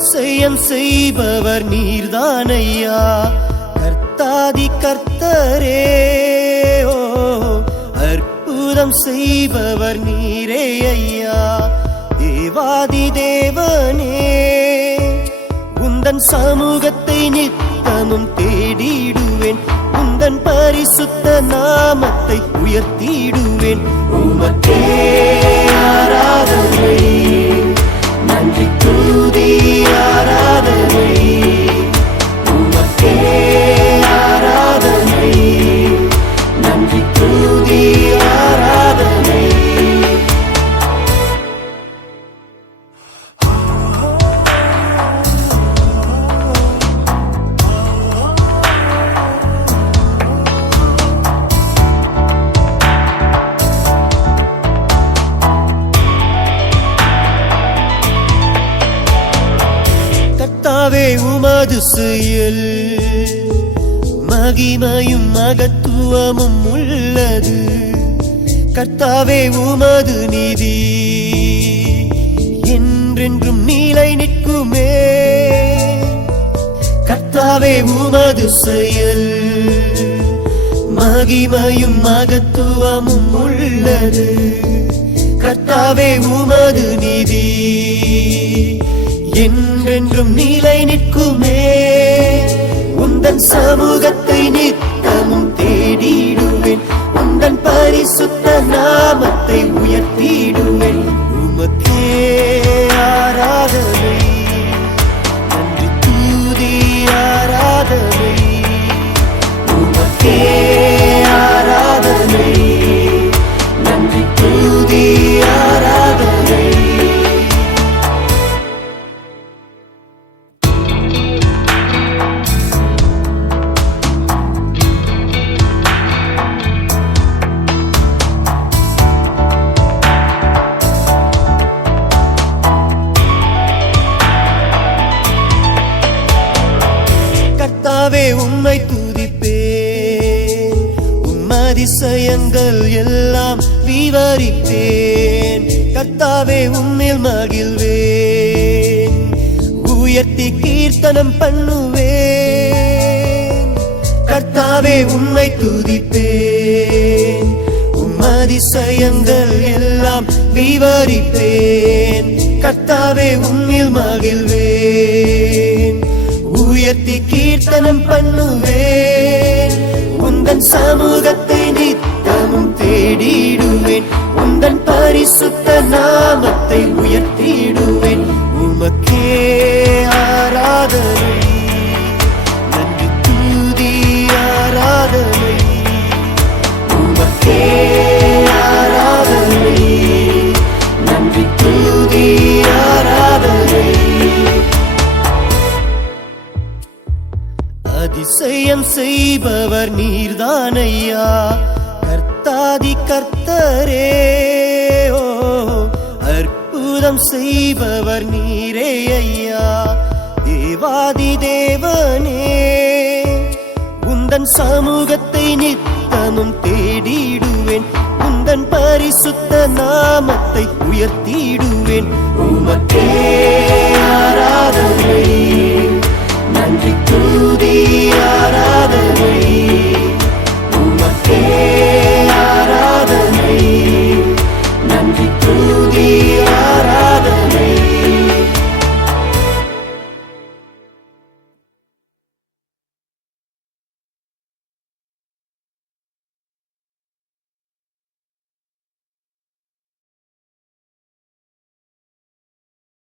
அதிசயம் செய்பவர் நீர்தானையா, கர்த்தாதி கர்த்தரே. ஓ, அற்புதம் செய்பவர் நீரே ஐயா, தேவாதி தேவனே. உந்தன் சமூகத்தை நித்தமும் தேடிடுவேன், உந்தன் பரிசுத்த நாமத்தை உயர்த்திடுவேன். உமக்கே ஆராதனை, நன்றி துதி ஆராதனை. உமக்கே ஆராதனை, நன்றி துதி ஆராதனை. கர்த்தாவே உமது செயல் மகிமையும் மகத்துவமும் உள்ளது. கர்த்தாவே உமது நீதி என்றென்றும் நீலை நிற்குமே. கர்த்தாவே உமது செயல் மகிமையும் மகத்துவமும் உள்ளது. கர்த்தாவே உமது நீதி என்றென்றும் நீலை நிற்குமே. உந்தன் சமூகத்தை நித்தமும் தேடிடுவேன், உந்தன் பரிசுத்த நாமத்தை உயர்த்திடுவேன். உமக்கே ஆராதனை, நன்றி துதி ஆராதனை. உமக்கே ஆராதனை, நன்றி துதி ஆராதனை. கர்த்தாவே உம்மை துதிப்பேன், உம் அதிசயங்கள் எல்லாம் விவரிப்பேன். கர்த்தாவே உம்மில் மகிழ்வேன், உயர்த்தி கீர்த்தனம் பண்ணுவேன். கர்த்தாவே உம்மை துதிப்பேன், உம் அதிசயங்கள் எல்லாம் விவரிப்பேன். கர்த்தாவே உம்மில் மகிழ்வேன், உயர்த்தி கீர்த்தனம் பண்ணுவேன். உந்தன் சமூகத்தை நித்தமும் தேடிடுவேன், உந்தன் பரிசுத்த நாமத்தை உயர்த்திடுவேன். உமக்கே ஆராதனை, நன்றி துதி ஆராதனை. உமக்கே ஆராதனை, நன்றி துதி ஆராதனை. அதிசயம் செய்பவர் நீர்தானையா, கர்த்தாதி கர்த்தரே. ஓ, அற்புதம் செய்பவர் நீரே ஐயா, தேவாதி தேவனே. உந்தன் சமூகத்தை நித்தமும் தேடிடுவேன், உந்தன் பரிசுத்த நாமத்தை உயர்த்திடுவேன். உமக்கே